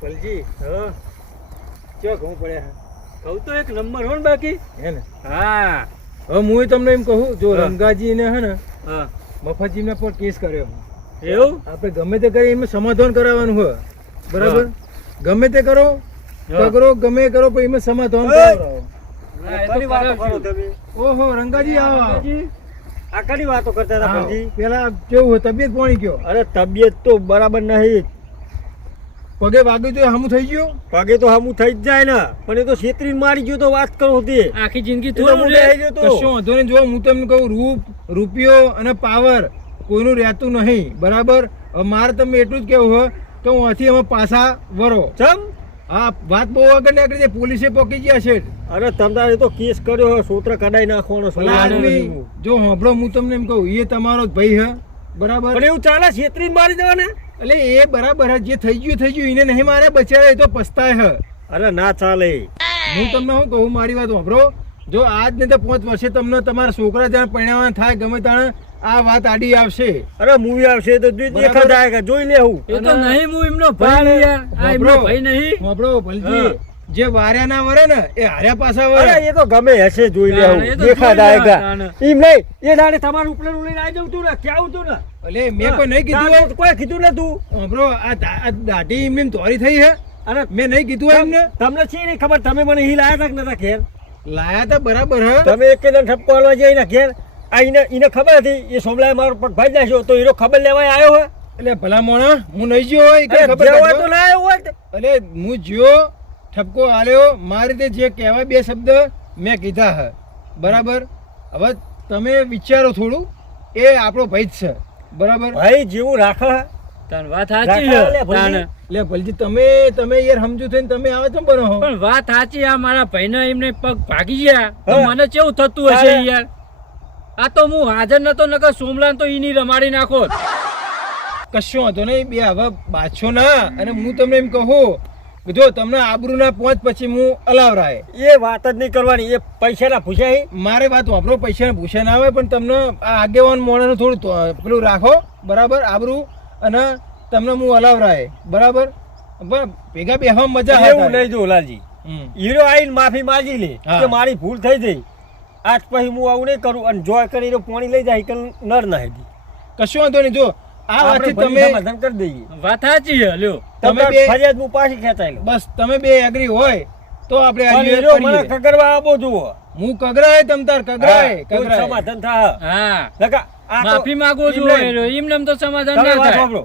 પલજી હા. ચો ઘઉં પડે કહું તો એક નંબર હો ને બાકી. હે ને? હા. હવે હું તમને એમ કહું જો રંગાજી ને હે ને હા. મફતજીને પણ કેસ કર્યો એવું? આપણે ગમે તે કરી એમાં સમાધાન કરાવવાનું હોય. બરાબર? ગમે તે કરો કરો ગમે એ કરો પણ એમાં સમાધાન! કરાવો ના, ઓહો રંગાજી આવો. રંગાજી, આ કઈ વાતો કરતા હતા પેલા કેવું તબિયત પાણી કયો? અરે તબિયત તો બરાબર નહીં. પગે વાગ્યું તો હમું થઈ ગયું. પગે તો હમું થઈ જ જાય ને. પણ એ તો છેતરી મારી ગયો તો વાત કરો તે. આખી જિંદગી તો. તો કશો વાંધો નહીં? જો હું તમને કહું રૂપ રૂપિયો અને પાવર કોઈનું રહેતું નહીં. બરાબર? મારે તમે એટલું જ કેવું હોય કે હું અહીંથી અમે પાછા વરો. ચમ? આ વાત બહુ આગળ નીકળી છે. પોલીસે પોકી ગયા છે. અરે તમારે તો કેસ કર્યો હોય સૂત્ર કઢાઈ નાખવાનો સલાહ જો સાંભળો હું તમને એમ કહું એ તમારો જ ભાઈ હે. બરાબર? એવું ચાલે છેતરી મારી દેવાને? એટલે એ બરાબર હે જે થઈ ગયું થઈ ગયું એને નહીં મારે બચાવે તો પસ્તાય હ. અરે ના ચાલે. હું તમને શું કહું મારી વાત વાપરો. જો આજ ને તો પાંચ વર્ષે તમને તમારા છોકરા જ્યાં પરિણામ થાય ગમે ત્યાં આ વાત આડી આવશે. અરે મૂવી આવશે તો. દેખા જાય જોઈ લેવું એ તો નહીં હું એમનો ભાઈ યાર. આ એમનો ભાઈ નહીં. વાપરો ભલજી. જે વાર્યા ના વરે ને એ હાર્યા પાછા વરે. એ તો ગમે હશે જોઈ લે હું દેખા દાયગા ઈમ લેવા, નહીં એ દાડે તમારું ઉપર લઈને આવી જવું તું ને ક્યાં તું ને? એટલે મેં કોઈ નહીં કીધું કોઈ કીધું ને તું? બ્રો આ દાઢી ઈમ એમ તોરી થઈ હે. અરે મેં નહીં કીધું એમને. તમને છે નહીં ખબર? તમે મને હી લાયા તા કે નતા ઘેર? લાયા તા બરાબર હે. તમે એક જણ ઠપકો હાલવા જઈ ને ઘેર? આ ઈને ઈને ખબર હતી એ સોમલાએ મારો પગ ભાઈ નાખ્યો તો એનો ખબર લેવાય આવ્યો હે? એટલે ભલા મોણા હું નહીં જ્યો હોય ખબર તો ના આવ્યો હોય એટલે હું જ્યો ઠપકો આલ્યો મારી રીતે જે કહેવાય બે શબ્દ મેં કીધા હે. બરાબર? હવે તમે વિચારો થોડું. એ આપણો ભાઈ જ છે. બરાબર? ભાઈ જેવું રાખે. તન વાત સાચી છે લે ભલજી. તમે તમે યાર સમજુ થઈને તમે આવે તો બનો પણ વાત સાચી આ મારા ભાઈને એમને પગ ભાગી ગયા. તો હા. મને કેવું થતું હશે યાર? આ તો હું હાજર નતો નકર સોમલાન તો ઈની રમાડી નાખો કશો વાંધો નહીં બે હવે બાછો ના. અને હું તમને એમ કહું જો તમને આબરૂના પહોંચ પછી હું અલાવરાય એ વાત જ નહીં કરવાની એ પૈસાના પૂછાય મારે વાત વાપરો પૈસા ભૂષા ના આવે પણ તમને આ આગેવાન મોણાનું થોડું પેલું રાખો બરાબર આબરૂ અને તમને હું અલાવરાય બરાબર? ભેગા બેહવા મજા આવે એવું. નહીં જો લાલજી. હીરો આવીને માફી માંગી લે હા. કે મારી ભૂલ થઈ ગઈ. આજ પછી હું આવું નહીં કરું અને જોય કરીને પાણી લઈ જાય કે નર ના કશું વાંધો નહીં જો આ વાત વાતથી તમે કરી દઈએ. વાત સાચી હલ્યો લ્યો. તમે બે- ફરિયાદ હું પાછી ખેંચાઈ લઉં બસ તમે બે એગ્રી હોય તો આપણે પણ આજે મને કગરવા આપો જુઓ. હું કગરાય તમ તાર કગરાય કગરાય. સમાધાન થા હા. લગા આ માફી માંગો છું એમ તો સમાધાન ના થાય.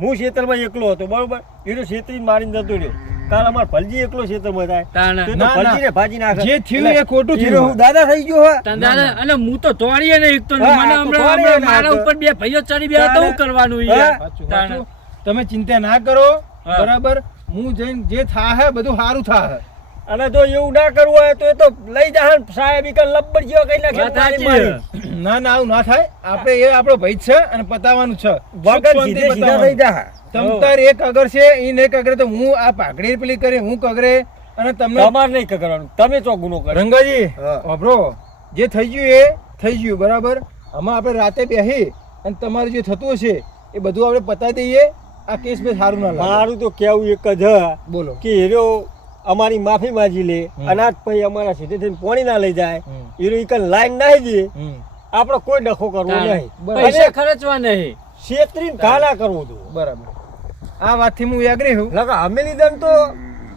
હું ખેતરમાં એકલો હતો બરોબર? એનો છેતરીને મારીને જતો રહ્યો. કાલ અમાર ભલજી એકલો ખેતરમાં જાય તાન. તો તો ના, ના. ભાજી નાખે. જે થયું એ ખોટું થયું. હું દાદા થઈ ગયો હા દાદા અને હું તો તોડીએ ને એક તો મને હમણાં મારા ઉપર બે ભાઈઓ ચડી બે તો હું કરવાનું. યાર. તમે ચિંતા ના કરો. બરાબર? હું જઈને જે થાહે બધું સારું થાહે. અને જો એવું ના કરવું હોય તો એ તો લઈ જાહે સાહેબ કે લબ્બર જેવો કઈ નાખે. ના ના આવું ના થાય. આપણે એ આપણો ભાઈ છે અને પતાવવાનું છે. વગર સીધે સીધા થઈ. જા તમ એક અગર છે ઈ એક અગર તો હું આ પાઘડી પેલી કરી હું કગરે અને તમને તમાર નહીં કગરવાનું. તમે ચો ગુનો કરો. રંગાજી. વાપરો. જે થઈ ગયું એ થઈ ગયું બરાબર? આમાં આપણે રાતે બેહી અને તમારું જે થતું હશે એ બધું આપણે પતાવી દઈએ. આ કેસ બે સારું ના લાગે. મારું તો કેવું એક જ બોલો. કે હીરો અમારી માફી માંગી લે અનાથ ભાઈ અમારા સીધે થઈને પોણી ના લઈ જાય. હીરો એક લાઈન નાહી દે. આપણો કોઈ ડખો કરવો. નહીં. પૈસા ખર્ચવા નહીં. છેતરીને ઘાલા કરવો તો. બરાબર. આ વાતથી હું એગ્રી હું લગા અમે દન તો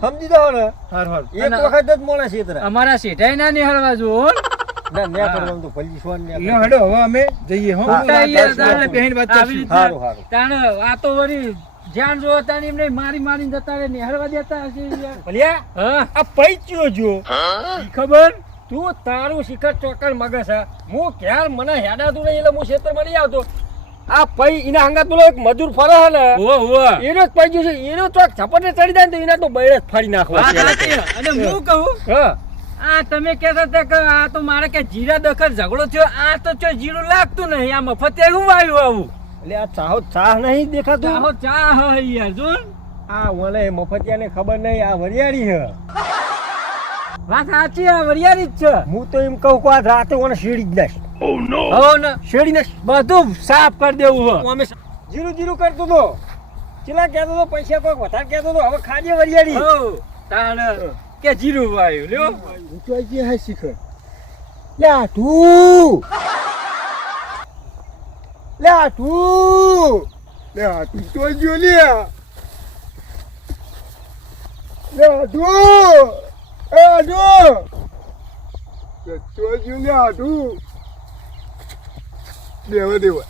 સમજી દો ને. હર હર. એક વખત જ મોણા છેતરા અમારા શેઠાઈ ના નિહાળવા હો. ના ન્યા કરવાનું તો ભલજી સ્વાન ન્યા લ્યો હેડો હવે અમે જઈએ હો હા. હું વાત કરશું. આપણે બેહીને વાત આવી કરશું રીતના- હારું, હારું. તાણ આ તો વળી જ્યાં જો તાણ એમને મારી મારીને જતા રહે નિહાળવા દેતા હશે ભલિયા હા આ પૈચ્યો જો ખબર તું તારું શિખર ચોકર મગસ છે હું ક્યાર મને હેડાતું નહીં એટલે હું ક્ષેત્ર મળી આવતો આ પૈ એના હંગાત બોલો એક મજૂર ફરે છે ને. એનો જ પૈ છે એનો ચોક ને ચડી જાય ને તો એના તો બૈરે જ ફાડી નાખવા. અને હું કહું હા આ તમે કહેતા હતા કે આ તો મારે કે જીરા દખલ ઝઘડો થયો. આ તો ચો જીરું લાગતું નહીં. આ મફતે હું આવ્યું આવું? એટલે આ ચાહો ચાહ નહીં દેખાતું? ચાહો ચા હે યાર જો. ને. આ ઓલે મફતિયાને ખબર નહીં આ વરિયાળી હે. વાત સાચી આ વરિયાળી જ છે. હું તો એમ કહું કે આ રાતે ઓને શેડી જ નાખ. ઓ નો શેડી નાખ. બધું સાફ કરી દેવું હે. અમે જીરું જીરું કરતો તો. ચેલા કહેતો તો પૈસા કોઈક વધારે કહેતો તો હવે ખાજે વરિયાળી. હો તાણ. કે જીરું વાયું, લ્યો. તો આજે હા શીખર. લે તું. લે તું. લે તું તો જો લે લે તું. એ તું. લે તો જો લે તું. દેવા દેવા.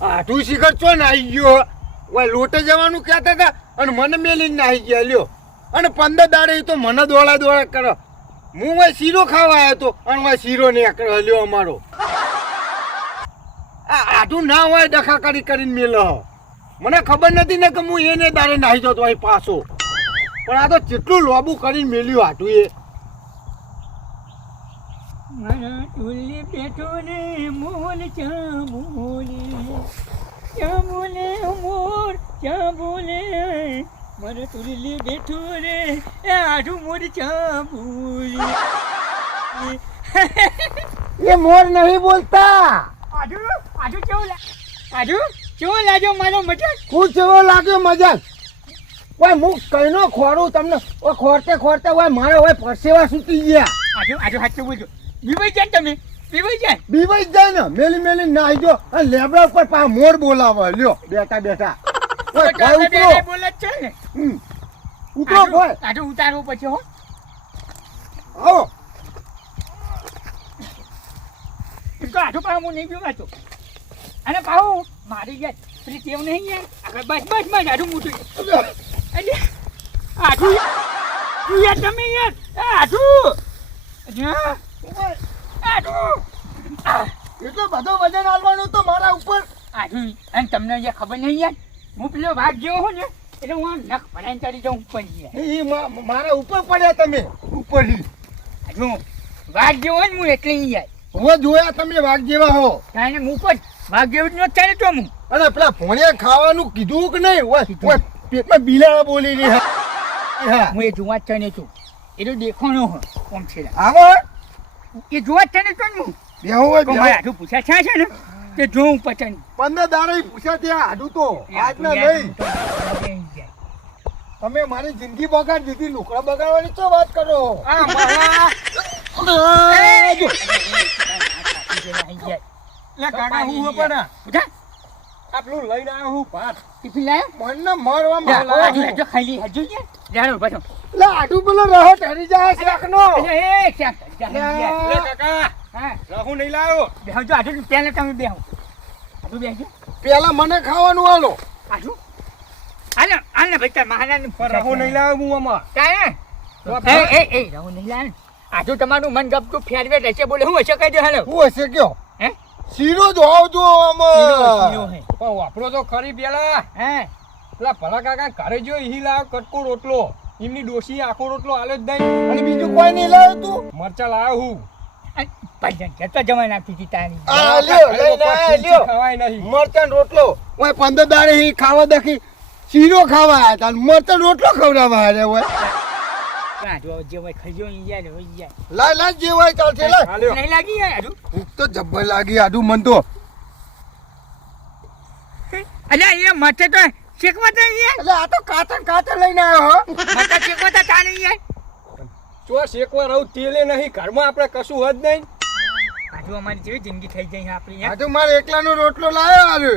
આઠું શિખર ચો નાઈ ગયો. ઓય લોટે જવાનું કહેતા હતા અને મને મેલીને નાહી ગયા, લ્યો. અને પંદર દાડે તો મને દોડા દોડા કરો. હું ઓય શીરો ખાવા આવ્યો તો અને ઓય શીરો ને લ્યો અમારો. આ આઠું ના હોય ડખા કરી કરીને મેલો. મને ખબર નથી ને કે હું એને દાડે નાહી જતો અહીં પાછો. પણ આ તો જેટલું લોબુ કરીને મેલ્યું આઠું એ. મારા ટુલ્લી બેઠો ને મોલ ચાબુલે બોલે મોર ક્યાં બોલે? મને તુલી બેઠો રે. એ આઢું મોર ચાબુલે એ મોર નહીં બોલતા. આઢું? આઢું કેવું આઢું કેવો લાગ્યો મારો મજાક? હું કેવો લાગ્યો મજાક? ઓય હું કઈનો ખોરું તમને? ઓ ખોરતે ખોરતે ઓય મારે ઓય પરસેવા સૂતી ગયા. આઢું આઢું હાચું બોલજો. બીવાઈ જાય તમે? બીવાઈ જાય? બીવાઈ જ જાય ને. મેલી મેલી નાઈ જો અને લેબડા ઉપર પા મોર બોલાવે. લ્યો બેઠા બેઠા. ઓય ભાઈ ઉતરો. બોલે છે ને. ઉતરો ભાઈ. આજે ઉતારવું પછી હો. આવો. તો આઢું પાછું હું નહીં બીવાતો અને પાછું મારી જાય પેલી ટેવ નહીં યાર. આગળ બસ બસ બસ આઢું મોટું એટલે આઢું યાર તમે યાર. આઠું આઢું એટલો બધો વજન આલવાનું તો મારા ઉપર. આઢું અને તમને જે ખબર નહીં યાર હું પેલો ભાગ જેવો હું ને એટલે હું આમ નખ ભરાઈને ચડી જાઉં ઉપર યાર. મારા ઉપર પડ્યા તમે. ઉપર જો વાઘ જેવો હોય ને હું એટલે યાર. હું જોયા તમે વાઘ જેવા હો. કારણ હું ઉપર વાઘ જેવું જ નથી ચાલે તો હું. અને પેલા ફોણે ખાવાનું કીધું કે નહીં? ઓય પેટમાં બિલાડા બોલી રહી હા. હા એ જોવા જ ચને છું. એ તો દેખાણો હોય કોમ છે આવો એ જોવા જ તો હું બેહો હોય તો બેહો. મારે પૂછ્યા છે છે ને તે જોઉં પચન પંદર દાડા પૂછ્યા ત્યાં હાડું તો. આજના નહીં. તમે મારી જિંદગી બગાડ દીધી લુકડા બગાડવાની તો વાત કરો? આ મારા. લે કાકા હું પણ આ આપણું લઈને આવ્યો હું ભાત. મનને મળવા મળવા લે આડું પેલો રહો ઠરી જાય શેકનો. લે કાકા. રહું નહીં લાવ્યો પેલા મને ખાવાનું આલો. પણ રહું નહીં હું આમાં. આજુ તમારું મન ગપતું ફેરવે રહેશે બોલે. હું હશે કહી દે હાલો. હું હશે કયો? હે? શીરો જ હોવ જો આમાં પણ વાપરો તો ખરી પેલા. હે? પેલા ભલા કાકા ઘરે જો ઈ લાવ કટકો રોટલો. એમની ડોસી આખો રોટલો આલ્યો જ નહીં અને બીજું કોઈ નહીં લાવ્યું તું? મરચા લાવ્યો હું. ભજન જતો જમાઈ નાખી હતી તારી. આ લ્યો લઈને આયા લ્યો. ખવાય નહીં. મરચાં રોટલો. ઓય પંદર દાડે હી ખાવા દખી. શીરો ખાવા આયા તા. મરચાં રોટલો ખવડાવવા આયા ઓય. આજુ જે હોય ખાઈ જો ઈ હોય યાર લાય લાય જે હોય ચાલશે લાય. નહીં લાગી યાર આજુ ભૂખ તો જબ્બર લાગી આડું મન તો. અલ્યા એ મથે તો શેકવા યાર એટલે આ તો કાતર કાતર લઈને આવ્યો હો. યાર શેકવા રહું તેલે નહીં ઘરમાં આપણે કશું હોત નહીં. આજુ અમારી જેવી જિંદગી થઈ જાય આપણી આજે મારે એકલાનો રોટલો લાવ્યો આજુ,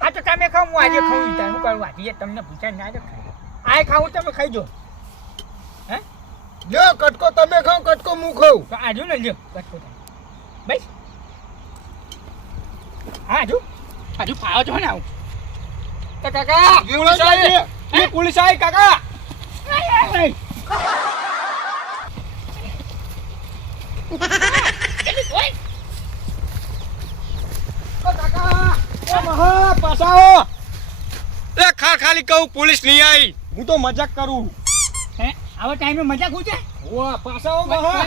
આ તો તમે ખાવ હું આજે ખાઉં ઈ હું કરું? આજે તમને પૂછાય ના જ ખાય. આ ખાવું તમે ખાઈ જો. લ્યો કટકો તમે ખાવ કટકો હું ખાઉં. તો આજુ ને લ્યો કટકો બસ. હા આજુ આજુ ખાઓ છો ને આવું. તો કાકા જીવડો પોલીસ એ પોલીસ આવી કાકા. પાછા એ ખા ખાલી કહું પોલીસ નહીં આવી. હું તો મજાક કરું. આવા ટાઈમે મજા ખૂચે ઓ પાછા ઓ મહા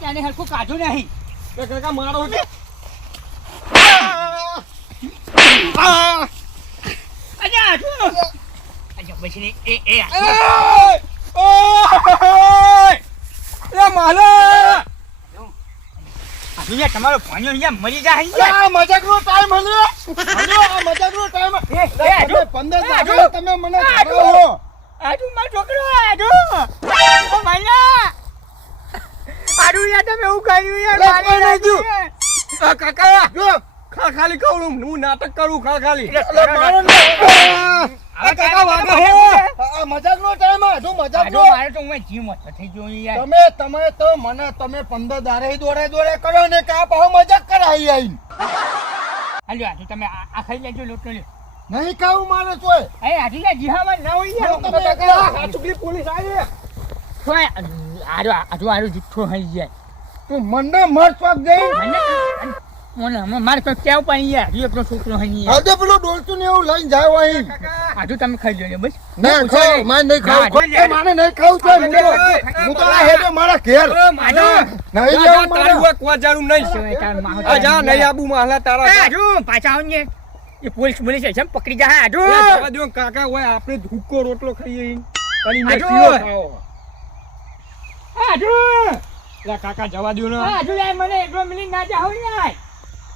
ત્યારે હરખું કાઢું નહીં. એ કાકા મારો છે અજા આજુ અજા પછી એ એ ઓય! એ માલા. અહીંયા તમારો ભાણિયો અહીંયા મરી જાય અહીંયા આ મજાકનો ટાઈમ હલ્યો હલ્યો આ મજાક ટાઈમ એ, એ, આજુ. તમે પંદર એ, આજુ. દાડે તમે મને આજુ. આજુ મારો છોકરો આજુ ઓ માયા આજુ યાર તમે એવું કર્યું યાર મારી કોઈ નહીં નાખ્યું. આ કાકા જો, ખા ખાલી કહું હું નાટક કરું ખા ખાલી. ને- કાકા. વાગે હો. આ મજાકનો ટાઈમ આ, જો આજુ મજાકનો મારે તો હું જીવ થઈ ગયો યાર. તમે તમે તો મને તમે પંદર દાડે દોડે દોડે કરો ને કા આ પાછો મજાક કરાઈ આઈ હાલો આજુ તમે આ આ ખાઈ લેજો લોટો લ્યો. નહીં કહું મારે તોય એ? આજુ યાર જીહામાં ના હોય યાર. તમે. આ ચૂકલી પોલીસ આવી તોય આજુ આજુ આરો જુઠ્ઠો હઈ જાય. તું મને મર ચોક જઈ મને મને મારે કોઈ કેવ પાઈ યાર. હજુ એકનો છોકરો હઈ યાર આજે પેલો ડોલતું ને એવું લઈને જાય અહીં. આજુ તમે ખાઈ લેજો બસ. ના ખાવ નહીં. મારે નહીં ખાવું. મારે નહીં ખાવું છે હું તો- હું તો આ હેડે મારા ઘેર. માજો. નહીં જા, લેવું કોઈ મારે. કોજારું નહીં. આ જા નહીં આબુ માહલા તારા આજુ પાછા આવો ને. એ પોલીસ પોલીસ છે પકડી જા આજો જવા કાકા હોય આપણે ધૂકો રોટલો ખાઈએ ઈને. આજુ. ખાવો. લા કાકા જવા દો ને. આજો યાર મને એકલો મિલી ના જાવ યાર.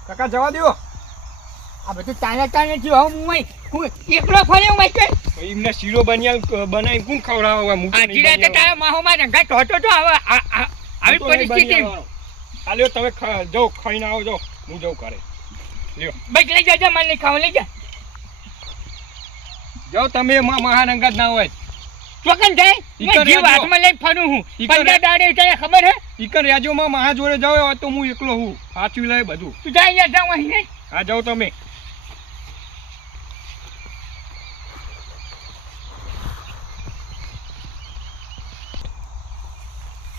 કાકા જવા દો આ બધું તાને તાને હવે હું હું એકલો ફર્યો હું કે એમને શીરો બન્યા બનાવી કોણ ખવડાવવા તો આજી રાતે તારા. માહોમાં રંગા ટોટો તો આવે આવી પરિસ્થિતિ. ચાલ્યો તમે જાઓ ખાઈને આવો જાઓ. હું જાઉં કરે લ્યો. લઈ જાજો મને ખાવા લઈ જા. જો તમે મા- મહાનંગત ના હોય. ચોકન ઈકર જીવ હાથમાં લઈને ફરું હું પંદર દાડે તને ખબર હે? ઈકર રાજ્યોમાં મહા જોડે જાવ હોય તો હું એકલો હું. સાચવી લે બધું. તું જાય યાર જાઉં અહીં હા જાવ તમે.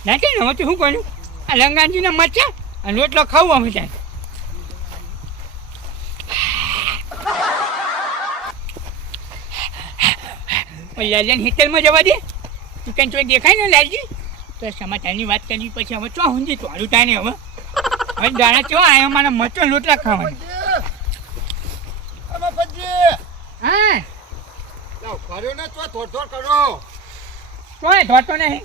નાખે ને હું શું કર્યું? આ લંગાજીને મરચા અને રોટલો ખાવું અમે ત્યાં લાલજાને હિતલમાં જવા દે. તું કેમ ચોય દેખાય ને લાલજી. તો સમાચારની વાત કરી પછી હવે ચો હુંજી ચાલુ થાય ને હવે? હવે દાણા ચો આયા? મારા મચો લોટલા ખાવાનું. હા. ફર્યો ને ચો? થોડ થોડ કરો. કોઈ ધોતો નહીં.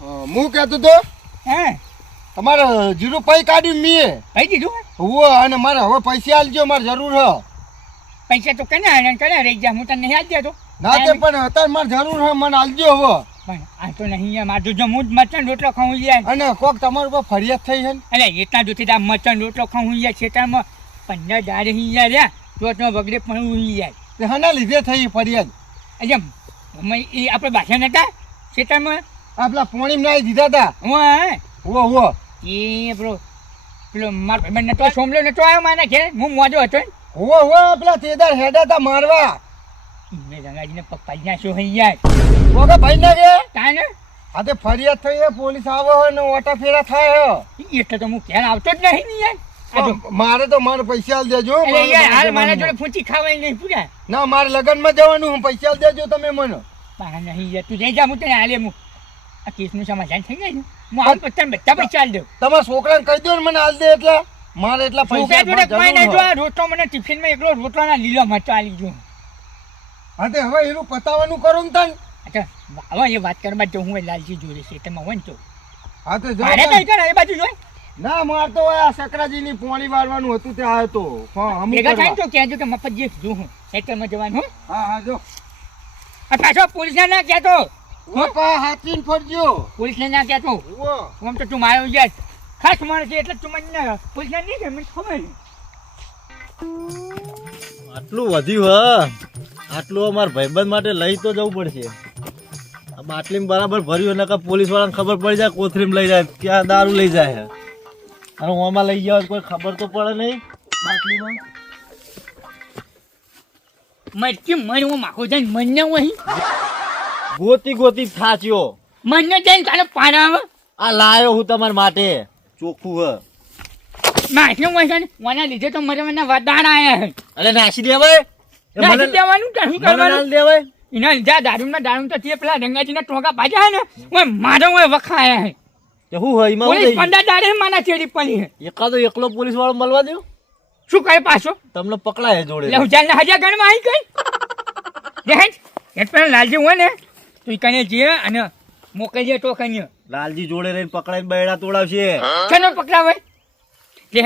હા, હું કહેતો તો હે? તમારે જીરું પૈ કાઢ્યું મીએ. કહી દીધું? હુઓ અને મારે હવે પૈસા આલજો મારે જરૂર હ. પૈસા તો કને આનંદ કરે રહી જા હું તને નહીં આજ દેતો. ના તે પણ અત્યારે મારે જરૂર હોય મને આલજો હવે. પણ આ તો નહીં યાર મારું જો હું જ મરચાં રોટલો ખાઉં જાય અને કોક તમારું ઉપર ફરિયાદ થઈ છે અને એટલા જોતી આ મચન રોટલો ખાઉં જાય ખેતરમાં. પંદર દાડે હી યાર યા રોટનો બગડે પણ ઉઈ જાય તે હના લીધે થઈ ફરિયાદ? એટલે એ આપણે બાસા નતા ખેતરમાં? આપલા પોણી નાઈ દીધા હતા હું હા. હો એ પેલો પેલો મારો ભાઈબંધ નતો સોમલો નતો આવ્યો મારા ઘેર? હું મોજો હતો ને. હુઓ હુઓ પેલા તેદાર હેડા તા મારવા. મેં ગંગાજીને પપ્પા શું હઈ યાર. કોકા ભાઈ ના કે? તાને? આ તે ફરિયાદ થઈ હે પોલીસ આવો હોય ને ઓટા ફેરા થાય હે. એટલે તો હું ક્યારે આવતો જ નહીં ને યાર. મારે તો મારે પૈસા આલ દેજો મારે યાર હાલ મારા જોડે ફૂંચી ખાવાય નહીં પૂરા ના મારે લગ્નમાં જવાનું હું પૈસા આલ દેજો તમે મને. બહાર નહીં યાર તું જઈ જા હું તને હાલે હું આ કેસનું સમાધાન થઈ જાય ને? હું આવું પછી બધા પૈસા આલ દઉં. તમારા છોકરાને કહી દો ને મને આલ દે એટલા. મારે એટલા પૈસા જોડે કોઈ નહીં જો રોટલો મને ટિફિનમાં એકલો રોટલાના લીલો મરચા આલી જો હા તે હવે એનું પતાવાનું કરો ને તને? અચ્છા હવે એ વાત કરવા જો હું લાલજી જોડે છે તમે હોય ને તો. હા તો જો કઈ કર એ બાજુ જોઈ ના માર તો આ સકરાજીની પોણી વાળવાનું હતું તે આવ્યો તો. હા હમ ભેગા થાય તો કહેજો કે મફત જે જો હું. સેક્ટરમાં જવાનું હું. હા હા જો. આ પાછો પોલીસને ના કહેતો. પપ્પા હાથીને ફરજો. પોલીસને ના કહેતો. ઓમ તો તું માયો યાર. ખાસ માણસ છે એટલે તું મને ના નહીં મને ખબર આટલું વધ્યું હા. આટલું અમારા ભાઈબંધ માટે લઈ તો જવું પડશે. આ બાટલીમાં બરાબર ભર્યું નકર પોલીસ વાળાને ખબર પડી જાય કોથરીમ લઈ જાય ક્યાં દારૂ લઈ જાય અને હું ઓમાં લઈ જાવ કોઈ ખબર તો પડે નહીં. બાટલીમાં. મરચી મન હું માખો જઈને મને વહી ગોતી ગોતી થાચ્યો. મને જઈને પારા આવે? આ લાયો હું તમારા માટે. ચોખ્ખું હ. નાખ્યો હોય છે મને લીધે તો મારે મને વધાર આયા છે. અરે નાસી દેવાય? એ મને દેવાનું કે શું કરવાનું? દેવાય? એના લીધે આ દારૂમાં દારૂ તો તે પેલા રંગાજીના ટોકા પાછા ને ઓય મારો ઓય વખાયા હે કે હું હોય એમાં પોલીસ પંદર દાડે માના ચેડી પડી હે એકાદો એકલો પોલીસ વાળો મળવા દો શું કઈ પાછો? તમને પકડાય જોડે. લે હું ચાલને હજાર ગણમાં આવી ગઈ. દેખ એ પેલા લાલજી હોય ને તું કને જે અને મોકલજે તો કને લાલજી જોડે રહીને પકડાઈને બૈડા તોડાવશે. ચલો પકડાવે? લે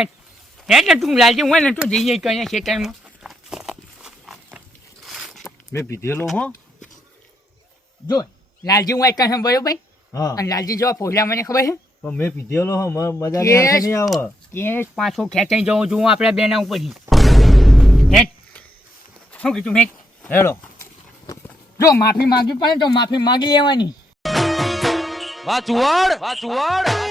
હે ને તું લાલજી હોય ને તો જઈએ કઈ ખેતરમાં મેં પીધેલો હો. જો લાલજી હું એક બરોબર હા. અને લાલજી જો ફોલા મને ખબર છે? પણ મેં પીધેલો હો મજા. નહીં આવે કે પાછો ખેંચાઈ જવો જોઉં આપણે બેના ઉપરથી. હેડ. શું કીધું મેં? હેડો. જો માફી માંગવી પડે તો માફી માંગી લેવાની. વાહ ચુવાડ